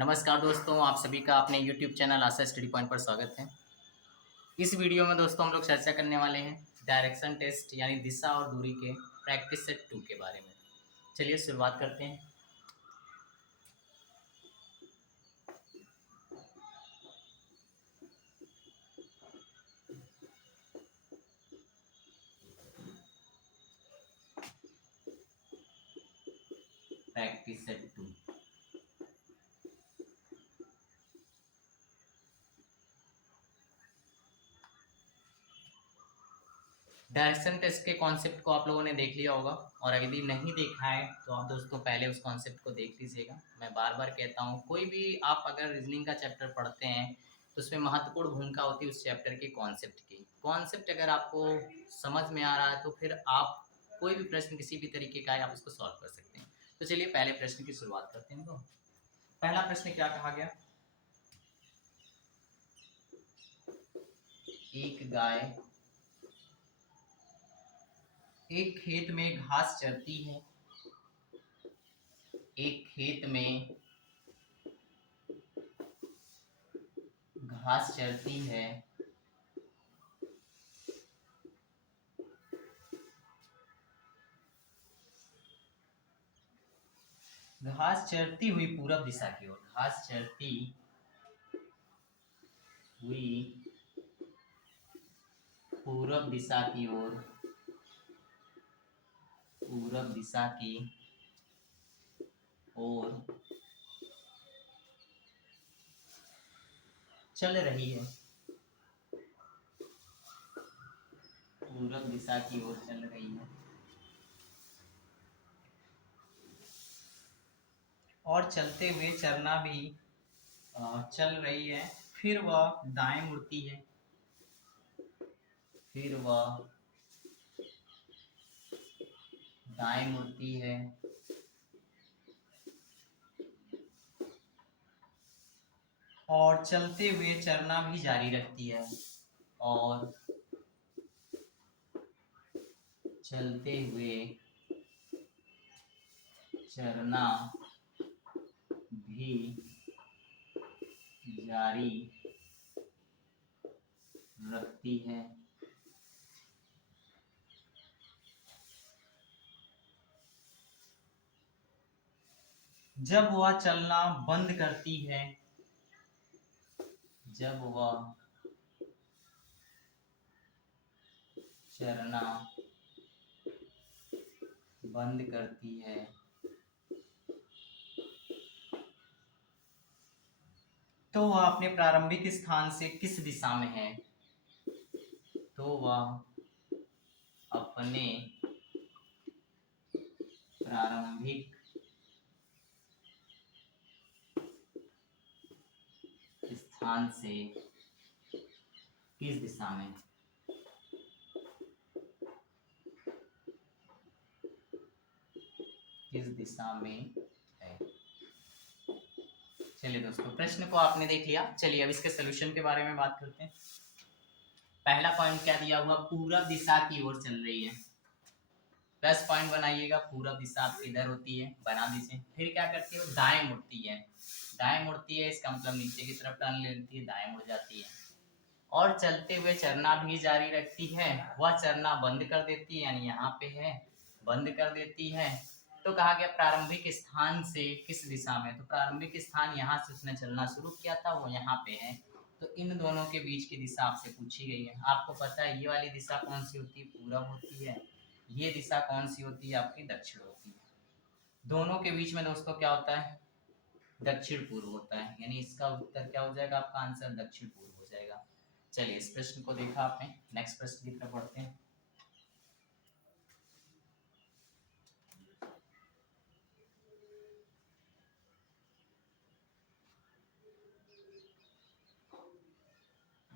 नमस्कार दोस्तों, आप सभी का अपने YouTube चैनल आशा स्टडी पॉइंट पर स्वागत है। इस वीडियो में दोस्तों हम लोग चर्चा करने वाले हैं डायरेक्शन टेस्ट यानी दिशा और दूरी के प्रैक्टिस सेट 2 के बारे में। चलिए शुरुआत करते हैं। Practice set 2। डायरेक्शन टेस्ट के कॉन्सेप्ट को आप लोगों ने देख लिया होगा और यदि नहीं देखा है तो आप दोस्तों पहले उस कॉन्सेप्ट को देख लीजिएगा। मैं बार बार कहता हूँ, कोई भी आप अगर रीजनिंग का चैप्टर पढ़ते हैं तो उसमें महत्वपूर्ण भूमिका होती है उस चैप्टर के कॉन्सेप्ट की। कॉन्सेप्ट अगर आपको समझ में आ रहा है तो फिर आप कोई भी प्रश्न किसी भी तरीके का है आप उसको सॉल्व कर सकते हैं। तो चलिए पहले प्रश्न की शुरुआत करते हैं। तो पहला प्रश्न क्या कहा गया? एक गाय एक खेत में घास चरती है। एक खेत में घास चरती है। घास चरती हुई पूरब दिशा की ओर। घास चरती हुई पूरब दिशा की ओर। पूरब दिशा की ओर चल रही है। पूरब दिशा की ओर चल रही है और चलते हुए चरना भी चल रही है। फिर वह दाएं मुड़ती है। फिर वह दाएं मुड़ती है और चलते हुए चरना भी जारी रखती है। और चलते हुए चरना भी जारी रखती है। जब वह चलना बंद करती है। जब वह चरना बंद करती है तो वह अपने प्रारंभिक स्थान से किस दिशा में है? तो वह अपने प्रारंभिक स्थान से किस दिशा में? किस दिशा में है? चलिए दोस्तों, प्रश्न को आपने देख लिया। चलिए अब इसके सोल्यूशन के बारे में बात करते हैं। पहला पॉइंट क्या दिया हुआ? पूरब दिशा की ओर चल रही है। प्लस पॉइंट बनाइएगा। पूरब दिशा आपकी इधर होती है, बना दीजिए। फिर क्या करती है? दाएं मुड़ती है। दाएं मुड़ती है इसका मतलब नीचे की तरफ टर्न लेती है, दाएं मुड़ जाती है। और चलते हुए चरना भी जारी रखती है। वह चरना बंद कर देती है, यानी यहाँ पे है, बंद कर देती है। तो कहा गया प्रारंभिक स्थान से किस दिशा में? तो प्रारंभिक स्थान यहाँ से उसने चलना शुरू किया था, वो यहाँ पे है। तो इन दोनों के बीच की दिशा आपसे पूछी गई है। आपको पता है ये वाली दिशा कौन सी होती है? पूरब होती है। ये दिशा कौन सी होती है? आपकी दक्षिण होती है। दोनों के बीच में दोस्तों क्या होता है? दक्षिण पूर्व होता है, यानी इसका उत्तर क्या हो जाएगा? आपका आंसर दक्षिण पूर्व हो जाएगा। चलिए इस प्रश्न को देखा आपने, नेक्स्ट प्रश्न की तरफ बढ़ते हैं।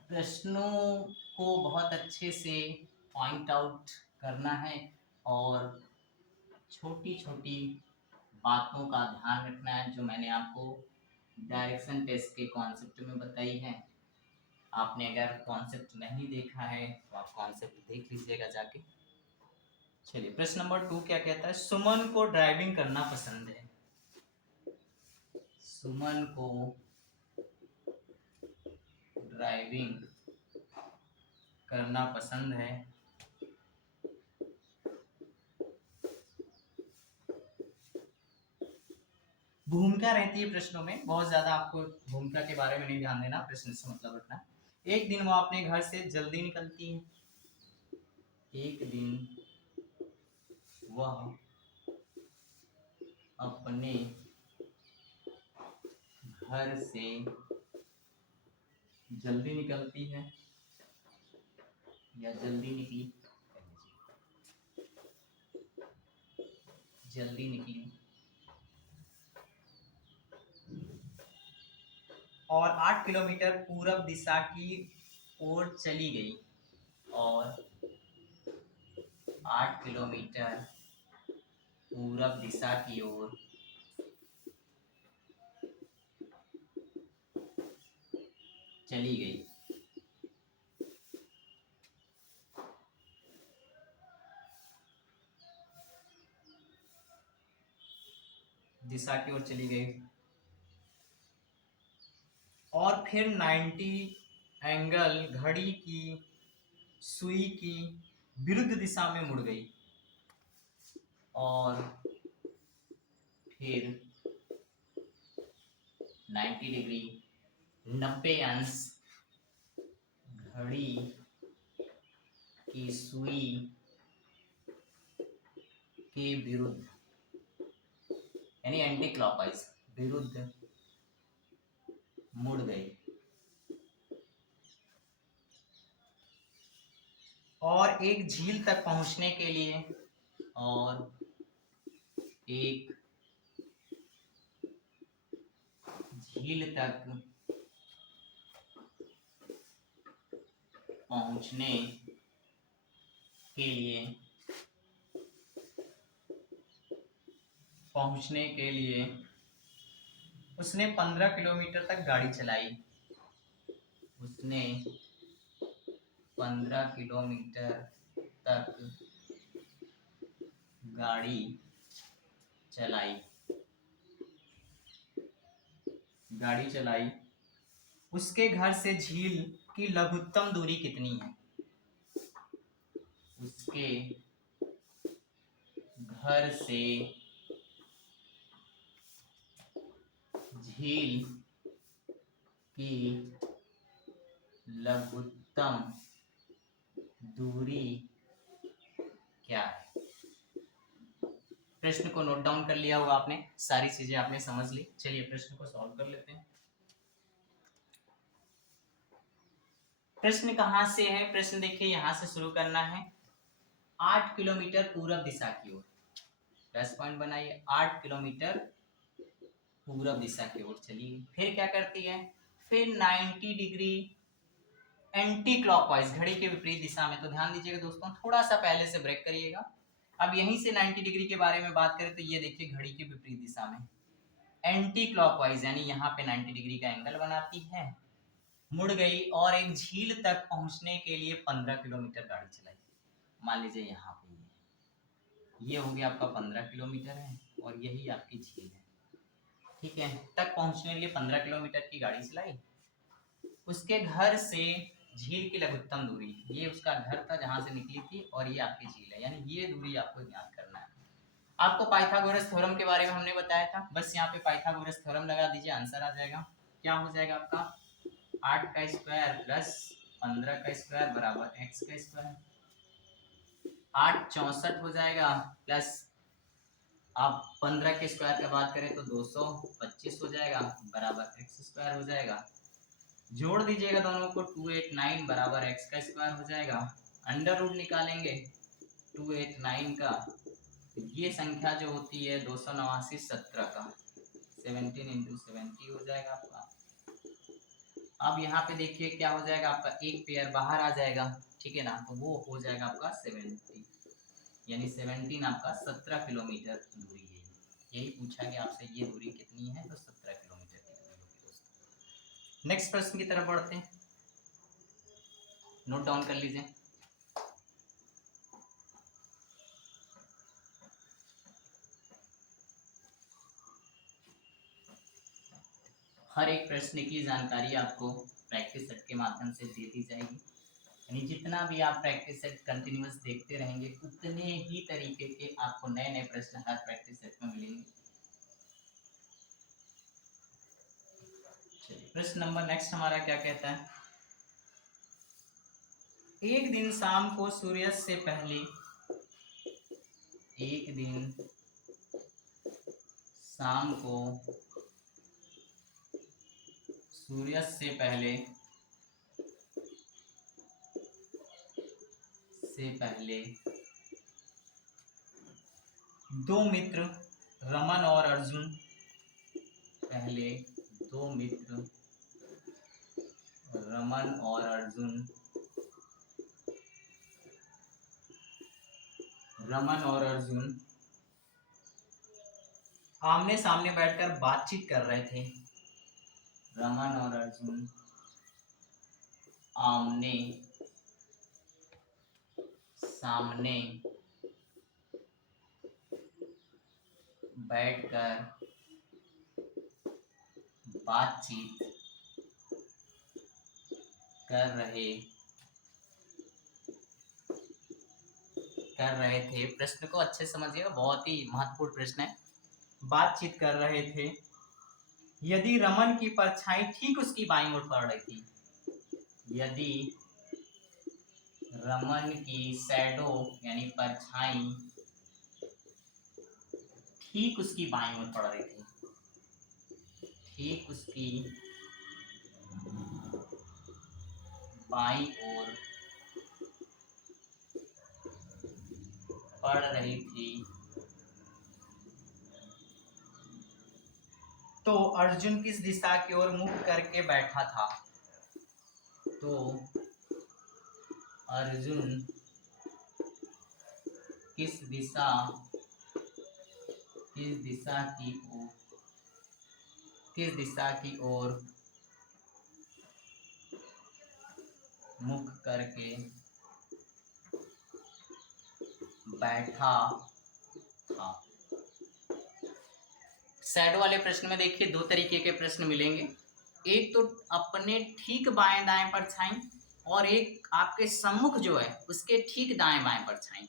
प्रश्नों को बहुत अच्छे से पॉइंट आउट करना है और छोटी छोटी बातों का ध्यान रखना है जो मैंने आपको डायरेक्शन टेस्ट के कॉन्सेप्ट में बताई है। आपने अगर कॉन्सेप्ट नहीं देखा है तो आप कॉन्सेप्ट देख लीजिएगा जाके। चलिए प्रश्न नंबर 2 क्या कहता है? सुमन को ड्राइविंग करना पसंद है। सुमन को ड्राइविंग करना पसंद है। भूमिका रहती है प्रश्नों में, बहुत ज्यादा आपको भूमिका के बारे में नहीं ध्यान देना, प्रश्न से मतलब रखना। एक दिन वो अपने घर से जल्दी निकलती है। एक दिन वह अपने घर से जल्दी निकलती है या जल्दी निकली, जल्दी निकली और 8 किलोमीटर पूरब दिशा की ओर चली गई। और 8 किलोमीटर पूरब दिशा की ओर चली गई। दिशा की ओर चली गई और फिर 90 एंगल घड़ी की सुई की विरुद्ध दिशा में मुड़ गई। और फिर 90 डिग्री 90 अंश घड़ी की सुई के विरुद्ध यानी एंटी क्लॉकवाइज विरुद्ध मुड़ गई। और एक झील तक पहुंचने के लिए एक झील तक पहुंचने के लिए उसने 15 किलोमीटर तक गाड़ी चलाई। उसने 15 किलोमीटर तक गाड़ी चलाई। उसके घर से झील की लघुत्तम दूरी कितनी है? उसके घर से झील की लघुत्तम दूरी क्या है? प्रश्न को नोट डाउन कर लिया होगा आपने, सारी चीजें आपने समझ ली। चलिए प्रश्न को सॉल्व कर लेते हैं। प्रश्न कहां से है? प्रश्न देखिए यहां से शुरू करना है। 8 किलोमीटर पूरब दिशा की ओर, 10 पॉइंट बनाइए। 8 किलोमीटर पूरब दिशा की ओर चली। फिर क्या करती है? फिर 90 डिग्री एंटी क्लॉकवाइज घड़ी के विपरीत दिशा में। तो ध्यान दीजिएगा दोस्तों, थोड़ा सा पहले से ब्रेक करिएगा। अब यहीं से 90 डिग्री के बारे में बात करें तो ये देखिए घड़ी के विपरीत दिशा में एंटी क्लॉकवाइज यानी यहाँ पे 90 डिग्री का एंगल बनाती है, मुड़ गई और एक झील तक पहुंचने के लिए 15 किलोमीटर गाड़ी चलाई। मान लीजिए यहाँ पे ये हो गया आपका 15 किलोमीटर है और यही आपकी झील है, ठीक है। तक पहुंचने के लिए 15 किलोमीटर की गाड़ी चलाई। उसके घर से झील की लघुत्तम दूरी, ये उसका घर था जहां से निकली थी और ये आपकी झील है, यानी ये दूरी आपको ज्ञात करना है। आपको पाइथागोरस थ्योरम के बारे में हमने बताया था, बस यहाँ पे पाइथागोरस थ्योरम लगा दीजिए, आंसर आ जाएगा। क्या हो जाएगा आपका? 8 का स्क्वायर प्लस 15 का स्क्वायर बराबर x का स्क्वायर। 8 64 हो जाएगा, प्लस आप 15 के स्क्वायर की बात करें तो 225 हो जाएगा बराबर x स्क्वायर हो जाएगा। जोड़ दीजिएगा दोनों को, 289 बराबर x का स्क्वायर हो जाएगा। अंडर रूट निकालेंगे 289 का, ये संख्या जो होती है 289 17 का 17 इंटू 70 हो जाएगा आपका। अब यहाँ पे देखिए क्या हो जाएगा आपका, एक पेयर बाहर आ जाएगा, ठीक है ना, तो वो हो जाएगा आपका 70, यानी 17 आपका 17 किलोमीटर दूरी है। यही पूछा गया आपसे, ये दूरी कितनी है? तो 17 किलोमीटर की दूरी होगी दोस्तों। नेक्स्ट प्रश्न की तरफ बढ़ते हैं, नोट डाउन कर लीजिए। हर एक प्रश्न की जानकारी आपको प्रैक्टिस सेट के माध्यम से दे दी जाएगी। यानी जितना भी आप प्रैक्टिस सेट कंटिन्यूअस देखते रहेंगे उतने ही तरीके के आपको नए नए प्रश्न हर प्रैक्टिस सेट में मिलेंगे। चलिए प्रश्न नंबर नेक्स्ट हमारा क्या कहता है। एक दिन शाम को सूर्यास्त से पहले, एक दिन शाम को सूर्यास्त से पहले दो मित्र रमन और अर्जुन, पहले दो मित्र रमन और अर्जुन आमने सामने बैठकर बातचीत कर रहे थे। रमन और अर्जुन आमने सामने बैठकर बातचीत कर रहे थे। प्रश्न को अच्छे समझिएगा, बहुत ही महत्वपूर्ण प्रश्न है। बातचीत कर रहे थे, यदि रमन की परछाई ठीक उसकी बाईं ओर पड़ रही थी, यदि रमन की शैडो यानी परछाई ठीक उसकी बाईं ओर पड़ रही थी, ठीक उसकी बाईं ओर पड़ रही थी, तो अर्जुन किस दिशा की ओर मुख करके बैठा था। तो अर्जुन किस दिशा की ओर मुख करके बैठा था। शैडो वाले प्रश्न में देखिए दो तरीके के प्रश्न मिलेंगे, एक तो अपने ठीक बाएं दाएं परछाई और एक आपके सम्मुख जो है उसके ठीक दाएं बाएं परछाई।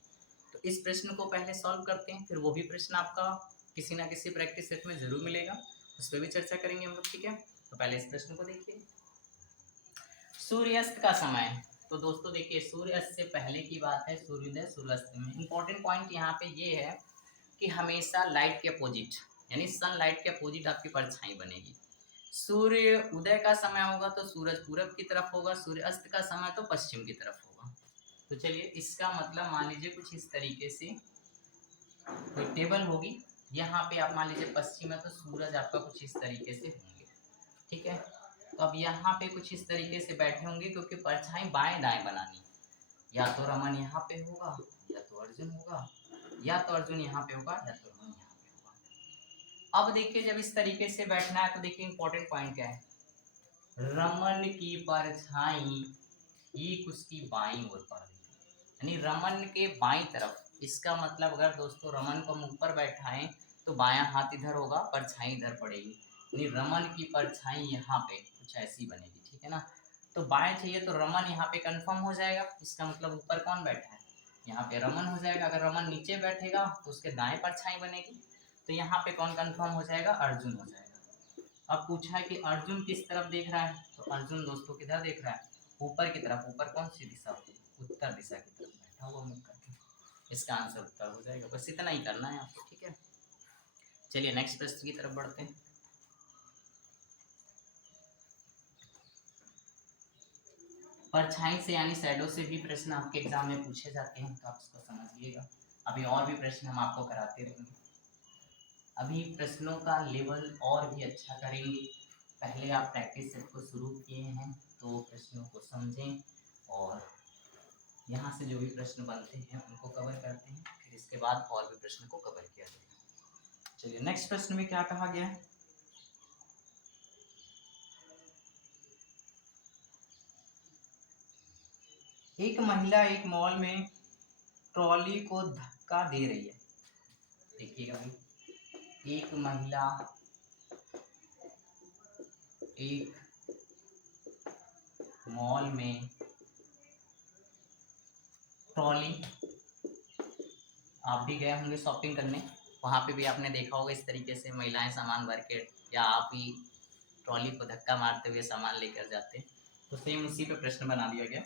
तो इस प्रश्न को पहले सॉल्व करते हैं, फिर वो भी प्रश्न आपका किसी ना किसी प्रैक्टिस सेट में जरूर मिलेगा, उस पर भी चर्चा करेंगे हम लोग। ठीक है, तो पहले इस प्रश्न को देखिए। सूर्यास्त का समय, तो दोस्तों देखिए सूर्यास्त से पहले की बात है, सूर्योदय सूर्यास्त में इंपॉर्टेंट पॉइंट यहाँ पे ये है कि हमेशा लाइट के अपोजिट यानी सनलाइट के अपोजिट आपकी परछाई बनेगी। सूर्य उदय का समय होगा तो सूरज पूरब की तरफ होगा, सूर्य अस्त का समय तो पश्चिम की तरफ होगा। तो चलिए इसका मतलब मान लीजिए कुछ इस तरीके से कोई टेबल होगी, यहाँ पे आप मान लीजिए पश्चिम है तो सूरज आपका कुछ इस तरीके से होंगे। ठीक है, तो अब यहाँ पे कुछ इस तरीके से बैठे होंगे क्योंकि परछाई बाएं दाएं बनानी, या तो रमन यहाँ पे होगा या तो अर्जुन होगा, या तो अर्जुन यहाँ पे होगा या तो रमन यहाँ पे होगा। अब देखिए जब इस तरीके से बैठना है तो देखिए इंपॉर्टेंट पॉइंट क्या है, रमन की परछाई ठीक उसकी बाईं ओर पड़ रही है, यानी रमन के बाईं तरफ। इसका मतलब अगर दोस्तों रमन को मुंह पर बैठाएं तो बायां हाथ इधर होगा, परछाई इधर पड़ेगी, यानी रमन की परछाई यहाँ पे कुछ ऐसी बनेगी। ठीक है ना, तो बाएं चाहिए तो रमन यहाँ पे कंफर्म हो जाएगा, इसका मतलब ऊपर कौन बैठा है, यहाँ पे रमन हो जाएगा। अगर रमन नीचे बैठेगा तो उसके दाएं परछाई बनेगी, तो यहाँ पे कौन कंफर्म हो जाएगा, अर्जुन हो जाएगा। अब पूछा है कि अर्जुन किस तरफ देख रहा है, तो अर्जुन दोस्तों किधर देख रहा है, ऊपर की तरफ। ऊपर कौन सी दिशा होती है, उत्तर दिशा की तरफ बैठा हुआ मुख करके। इसका आंसर उत्तर हो जाएगा, बस इतना ही करना है आपको। ठीक है, चलिए नेक्स्ट प्रश्न की तरफ बढ़ते हैं। परछाई से यानी शैडो से भी प्रश्न आपके एग्जाम में पूछे जाते हैं, तो आप इसको समझिएगा। अभी और भी प्रश्न हम आपको कराते रहेंगे, अभी प्रश्नों का लेवल और भी अच्छा करेंगे। पहले आप प्रैक्टिस सेट को शुरू किए हैं तो प्रश्नों को समझें, और यहाँ से जो भी प्रश्न बनते हैं उनको कवर करते हैं, फिर इसके बाद और भी प्रश्न को कवर किया जाएगा। चलिए नेक्स्ट प्रश्न में क्या कहा गया है, एक महिला एक मॉल में ट्रॉली को धक्का दे रही है। देखिएगा भाई, एक महिला एक मॉल में ट्रॉली, आप भी गए होंगे शॉपिंग करने, वहाँ पे भी आपने देखा होगा इस तरीके से महिलाएं सामान भर के या आप ही ट्रॉली को धक्का मारते हुए सामान लेकर जाते हैं। तो सेम उसी पे प्रश्न बना दिया गया।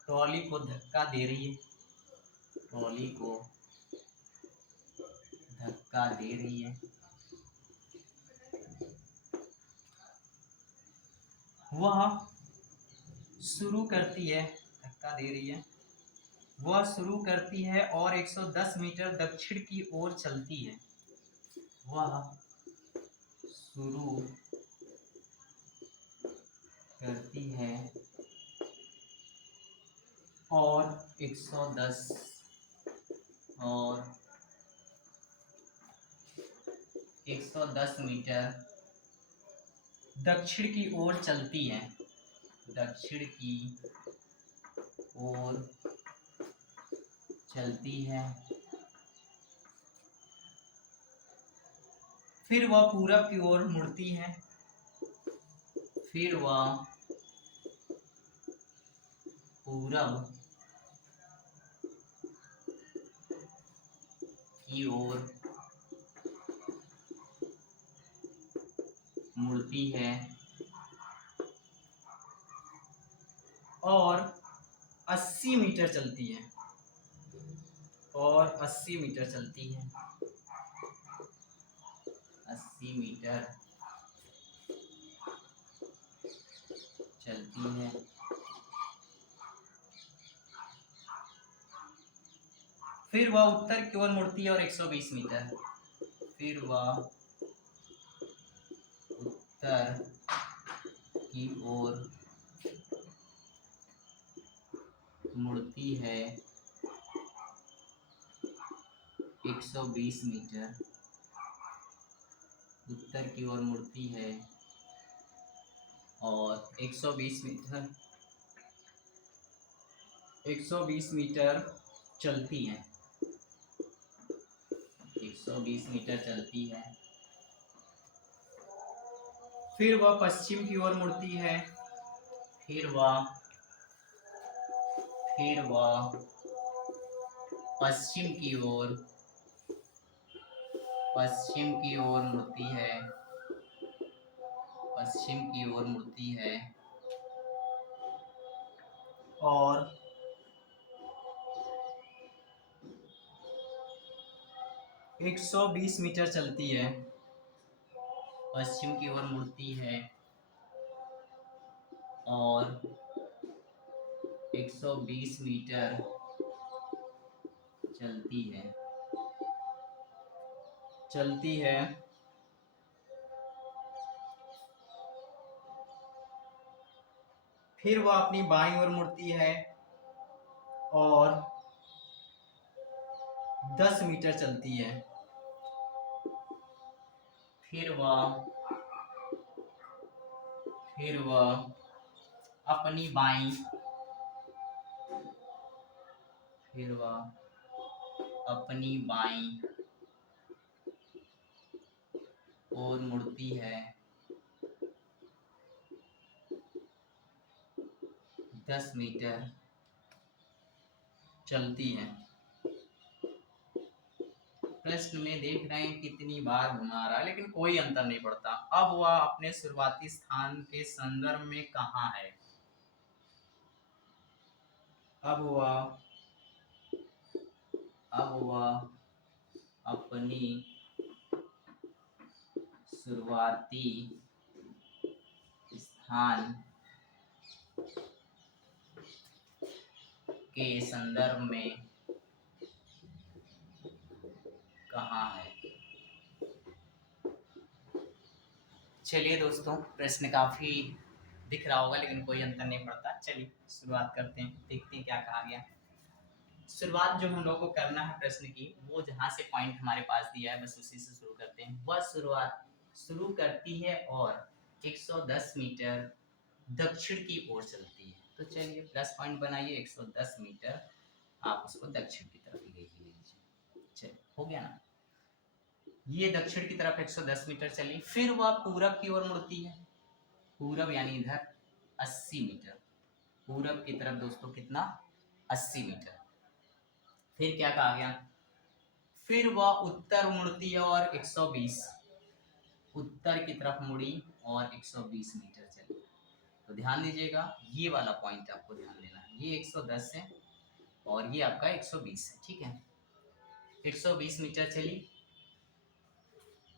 ट्रॉली को धक्का दे रही है, ट्रॉली को धक्का दे रही है, वह शुरू करती है, धक्का दे रही है, वह शुरू करती है और 110 मीटर दक्षिण की ओर चलती है। वह शुरू करती है और 110 और 110 मीटर दक्षिण की ओर चलती है, दक्षिण की ओर चलती है। फिर वह पूरब की ओर मुड़ती है, फिर वह पूरब की ओर मुड़ती है और 80 मीटर चलती है, और 80 मीटर चलती है, 80 मीटर चलती है। फिर वह उत्तर की ओर मुड़ती है और 120 मीटर, फिर वह उत्तर की ओर मुड़ती है 120 मीटर, उत्तर की ओर मुड़ती है और 120 मीटर, 120 मीटर चलती है, 120 मीटर चलती है। फिर वह पश्चिम की ओर मुड़ती है, फिर वह पश्चिम की ओर, पश्चिम की ओर मुड़ती है, पश्चिम की ओर मुड़ती है और 120 मीटर चलती है, पश्चिम की ओर मुड़ती है और 120 मीटर चलती है, चलती है। फिर वह अपनी बाईं ओर मुड़ती है और 10 मीटर चलती है, फिर वह अपनी बाईं, फिर वह अपनी बाईं ओर मुड़ती है 10 मीटर चलती है। प्रश्न में देख रहे हैं कितनी बार घुमा रहा है, लेकिन कोई अंतर नहीं पड़ता। अब वह अपने शुरुआती स्थान के संदर्भ में कहाँ है? अब वह अपनी शुरुआती स्थान के संदर्भ में कहाँ है? चलिए दोस्तों, प्रश्न काफी दिख रहा होगा लेकिन कोई अंतर नहीं पड़ता। चलिए शुरुआत करते हैं, देखते हैं क्या कहा गया। शुरुआत जो हम लोग को करना है प्रश्न की, वो जहाँ से पॉइंट हमारे पास दिया है बस उसी से शुरू करते हैं। वह शुरुआत शुरू करती है और 110 मीटर दक्षिण की ओर चलती है। तो चलिए प्लस पॉइंट बनाइए, 110 मीटर आप उसको दक्षिण की तरफ ले लीजिए। चलिए हो गया ना, ये दक्षिण की तरफ 110 मीटर चली। फिर वह पूरब की ओर मुड़ती है, पूरब यानी इधर 80 मीटर, पूरब की तरफ दोस्तों कितना 80 मीटर। फिर क्या कहा गया, फिर वह उत्तर मुड़ती है और 120, उत्तर की तरफ मुड़ी और 120 मीटर चली। तो ध्यान दीजिएगा ये वाला पॉइंट आपको ध्यान देना है, ये 110 है और ये आपका 120 है, ठीक है। 120 मीटर चली,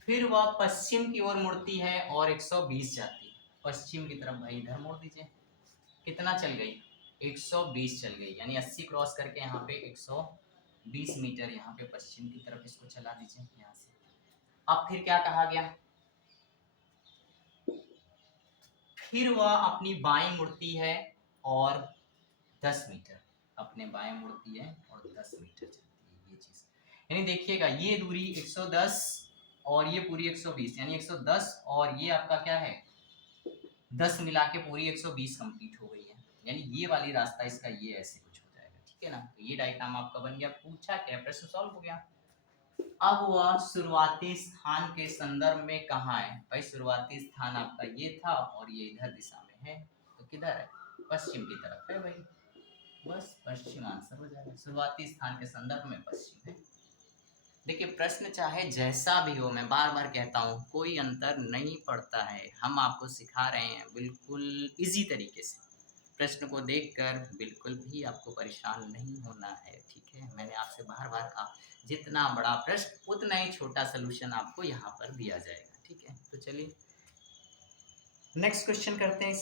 फिर वह पश्चिम की ओर मुड़ती है और 120 जाती है, पश्चिम की तरफ भाई इधर मोड़ दीजिए, कितना चल गई 120 चल गई, यानी 80 क्रॉस करके यहाँ पे 120 मीटर यहाँ पे पश्चिम की तरफ इसको चला दीजिए यहाँ से। अब फिर क्या कहा गया, फिर वह अपनी बाएं मुड़ती है और 10 मीटर, अपने बाएं मुड़ती है और 10 मीटर चलती है, ये चीज यानी देखिएगा ये दूरी 110 और ये पूरी 120, यानी 110 और ये आपका क्या है 10 मिला के पूरी 120 कंप्लीट हो गई है, यानी ये वाली रास्ता इसका ये ऐसे कुछ हो जाएगा, ठीक है ना। तो ये डायग्राम आपका बन गया, पूछा क्या प्रश्न सॉल्व हो गया। अब वह शुरुआती स्थान के संदर्भ में कहाँ है, भाई शुरुआती स्थान आपका ये था और ये इधर दिशा में है, तो किधर है पश्चिम की तरफ है भाई, बस पश्चिम आंसर हो जाएगा, शुरुआती स्थान के संदर्भ में पश्चिम है। देखिए प्रश्न चाहे जैसा भी हो, मैं बार बार कहता हूँ कोई अंतर नहीं पड़ता है, हम आपको सिखा रहे हैं बिल्कुल इजी तरीके से, प्रश्न को देखकर बिल्कुल भी आपको परेशान नहीं होना है, ठीक है। मैंने आपसे बार बार कहा जितना बड़ा प्रश्न उतना ही छोटा सोल्यूशन आपको यहाँ पर दिया जाएगा, ठीक है। तो चलिए नेक्स्ट क्वेश्चन करते हैं,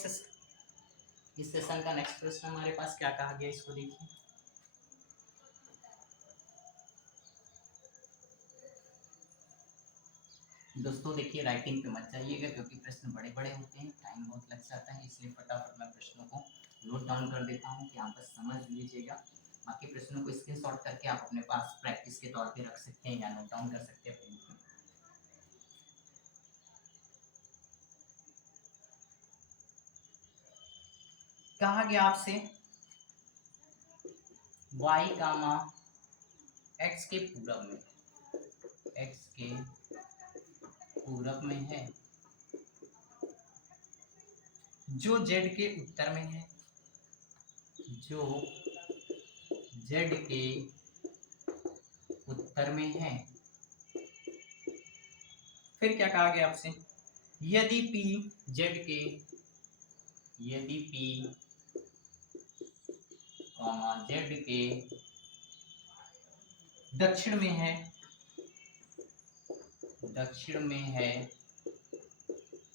इस सेशन का नेक्स्ट प्रश्न हमारे पास क्या कहा गया, इसको देखिए। दोस्तों देखिए राइटिंग पे मत जाइएगा क्योंकि प्रश्न बड़े बड़े होते हैं, टाइम बहुत लग जाता है, इसलिए फटाफट मैं प्रश्नों को नोट डाउन कर देता हूँ कि आप बस समझ लीजिएगा। बाकी प्रश्नों को स्क्रीनशॉट करके आप अपने पास प्रैक्टिस के तौर पे रख सकते हैं या नोट डाउन कर सकते हैं अपने बुक में। कहा गया आपसे y कामा x के पूरब में, x के पूरब में है जो z के उत्तर में है, जो z के उत्तर में है। फिर क्या कहा गया आपसे, यदि p z के, यदि p z के दक्षिण में है, दक्षिण में है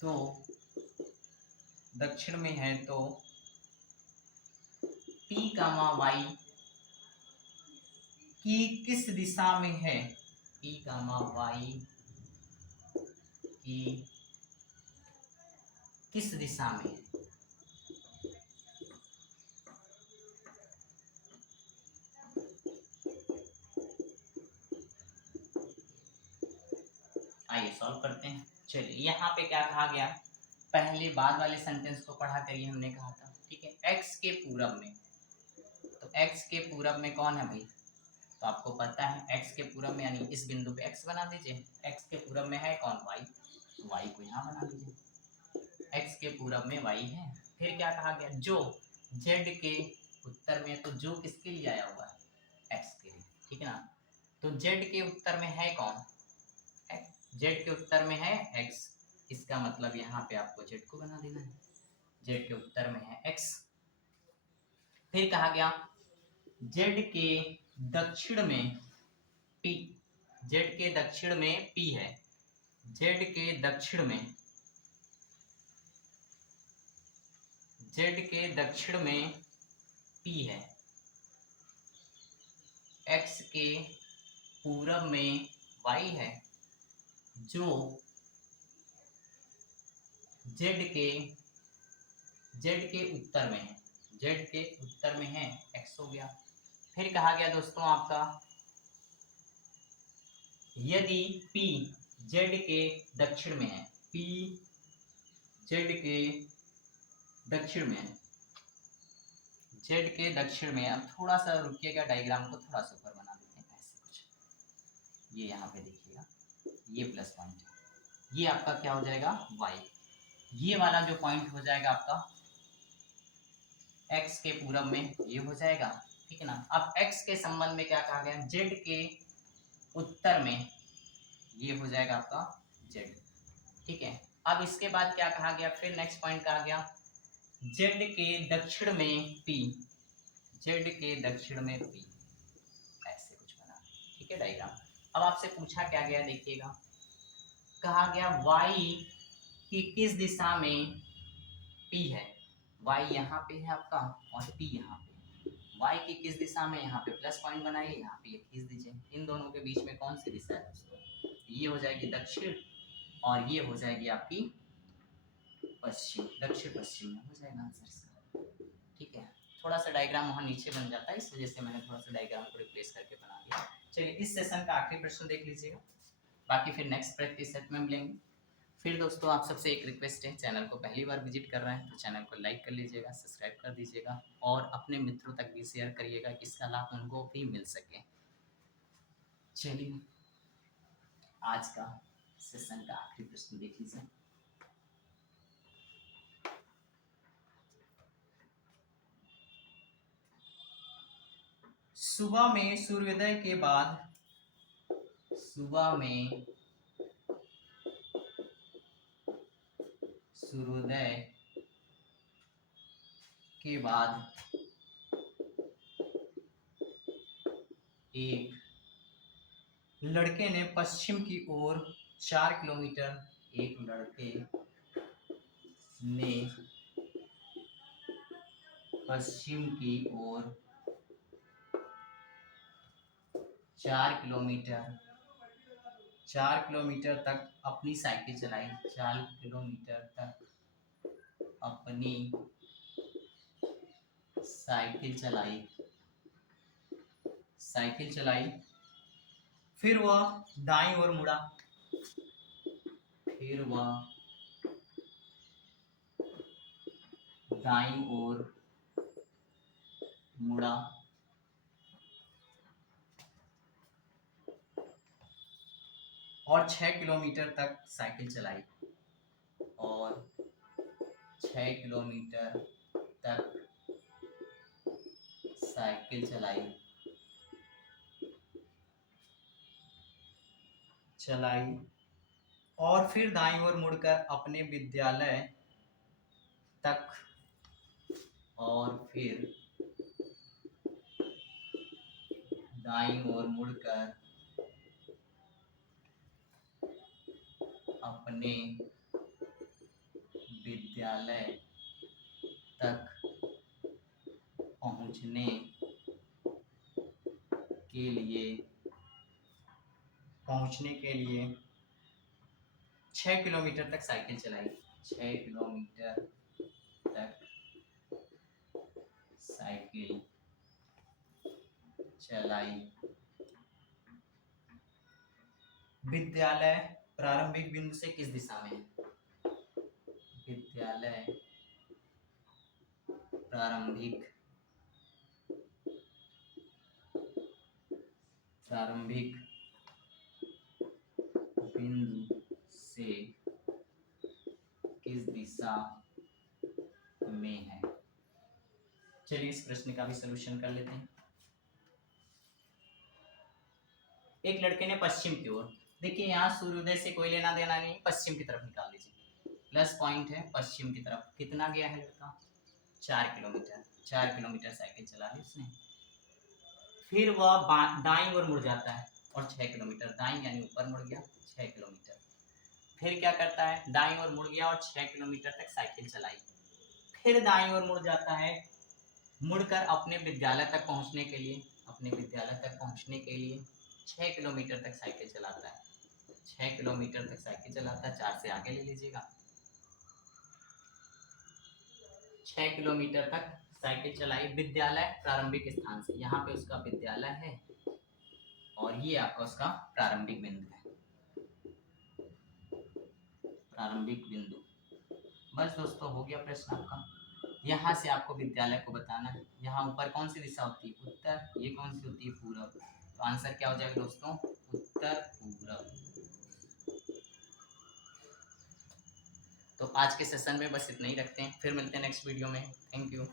तो, दक्षिण में है तो p कामा y की किस दिशा में है, p कामा y की किस दिशा में है। आइए सॉल्व करते हैं। चलिए यहाँ पे क्या कहा गया, पहले बाद वाले सेंटेंस को पढ़ा करिए, हमने कहा था ठीक है, x के पूरब में, तो x के पूरब में कौन है भाई, तो आपको पता है x के पूरब में यानी इस बिंदु पे x बना दीजिए, x के पूरब में है कौन y, y को यहाँ बना दीजिए, x के पूरब में y है। फिर क्या कहा गया, जो z के उत्तर में, तो जो किसके लिए आया हुआ है x के लिए, ठीक है ना। तो z के उत्तर में है कौन, z के उत्तर में है x, इसका मतलब यहाँ पे आपको z को बना देना है, z के उत्तर में है x। फिर कहा गया z के दक्षिण में p, z के दक्षिण में p है, z के दक्षिण में, z के दक्षिण में p है, x के पूरब में y है, जो z के उत्तर में है, z के उत्तर में है x हो गया। फिर कहा गया दोस्तों आपका यदि p z के दक्षिण में है, p z के दक्षिण में है, z के दक्षिण में, अब थोड़ा सा रुकिएगा, डायग्राम को थोड़ा सा ऊपर बना देते हैं ऐसे कुछ, ये यहाँ पे देखिएगा, ये प्लस पॉइंट है, ये आपका क्या हो जाएगा y, ये वाला जो पॉइंट हो जाएगा आपका x के पूरब में, ये हो जाएगा, ठीक है ना। अब x के संबंध में क्या कहा गया, z के उत्तर में ये हो जाएगा आपका z, ठीक है। अब इसके बाद क्या कहा गया, फिर नेक्स्ट पॉइंट कहा गया z के दक्षिण में p, z के दक्षिण में p, ऐसे कुछ बना, ठीक है डायग्राम। अब आपसे पूछा क्या गया, देखिएगा, कहा गया y की किस दिशा में p है, y यहाँ पे है आपका और p यहाँ पे, y की किस दिशा में, यहाँ पे प्लस पॉइंट बनाइए, यहाँ पे खींच दीजिए। इन दोनों के बीच में कौन सी दिशा है दोस्तों, ये हो जाएगी दक्षिण और ये हो जाएगी आपकी पश्चिम, दक्षिण पश्चिम में हो जाएगा आंसर इसका, ठीक है। थोड़ा सा डायग्राम वहाँ नीचे बन जाता है, इस वजह से मैंने थोड़ा सा डायग्राम को रिप्लेस करके बना दिया। चलिए इस सेशन का आखिरी प्रश्न देख लीजिएगा, बाकी फिर नेक्स्ट प्रैक्टिस सेट में मिलेंगे। फिर दोस्तों आप सबसे एक रिक्वेस्ट है, चैनल को पहली बार विजिट कर रहे हैं तो चैनल को लाइक कर लीजिएगा, सब्सक्राइब कर दीजिएगा और अपने मित्रों तक भी शेयर करिएगा कि इसका लाभ उनको भी मिल सके। चलिए आज का सेशन का आखिरी प्रश्न देख लीजिए। सुबह में सूर्योदय के बाद, सुबह में सूर्योदय के बाद एक लड़के ने पश्चिम की ओर 4 किलोमीटर, एक लड़के ने पश्चिम की ओर 4 किलोमीटर तक अपनी साइकिल चलाई, 4 किलोमीटर तक अपनी साइकिल चलाई, फिर वह दाईं ओर मुड़ा, फिर वह दाईं ओर मुड़ा और 6 किलोमीटर तक साइकिल चलाई, और 6 किलोमीटर तक साइकिल चलाई और फिर दाईं ओर मुड़कर अपने विद्यालय तक, और फिर दाईं ओर मुड़कर अपने विद्यालय तक पहुंचने के लिए 6 किलोमीटर तक साइकिल चलाई, 6 किलोमीटर तक साइकिल चलाई। विद्यालय प्रारंभिक बिंदु से किस दिशा में है, विद्यालय प्रारंभिक बिंदु से किस दिशा में है। चलिए इस प्रश्न का भी सलूशन कर लेते हैं। एक लड़के ने पश्चिम की ओर, देखिए यहाँ सूर्योदय से कोई लेना देना नहीं, पश्चिम की तरफ निकाल दीजिए, प्लस पॉइंट है पश्चिम की तरफ। कितना गया है लड़का, 4 किलोमीटर, 4 किलोमीटर साइकिल चला ली उसने। फिर वह दाईं ओर मुड़ जाता है और 6 किलोमीटर, दाईं यानी ऊपर मुड़ गया, 6 किलोमीटर। फिर क्या करता है, दाईं ओर मुड़ गया और 6 किलोमीटर तक साइकिल चलाई, फिर दाईं ओर मुड़ जाता है, मुड़कर अपने विद्यालय तक पहुंचने के लिए 6 किलोमीटर तक साइकिल चलाता है, 6 किलोमीटर तक साइकिल चलाता है, 4 से आगे ले लीजिएगा। 6 किलोमीटर तक साइकिल चलाई विद्यालय प्रारंभिक स्थान से, यहाँ पे उसका विद्यालय है और ये आपका उसका प्रारंभिक बिंदु है, प्रारंभिक बिंदु। बस दोस्तों हो गया प्रश्न आपका। यहाँ से आपको विद्यालय को बताना है। यहाँ ऊपर कौन सी दिशा होती है, उत्तर, ये कौन सी होती है, पूरब। तो आंसर क्या हो जाएगा दोस्तों, उत्तर पूरब। तो आज के सेशन में बस इतना ही रखते हैं, फिर मिलते हैं नेक्स्ट वीडियो में। Thank you.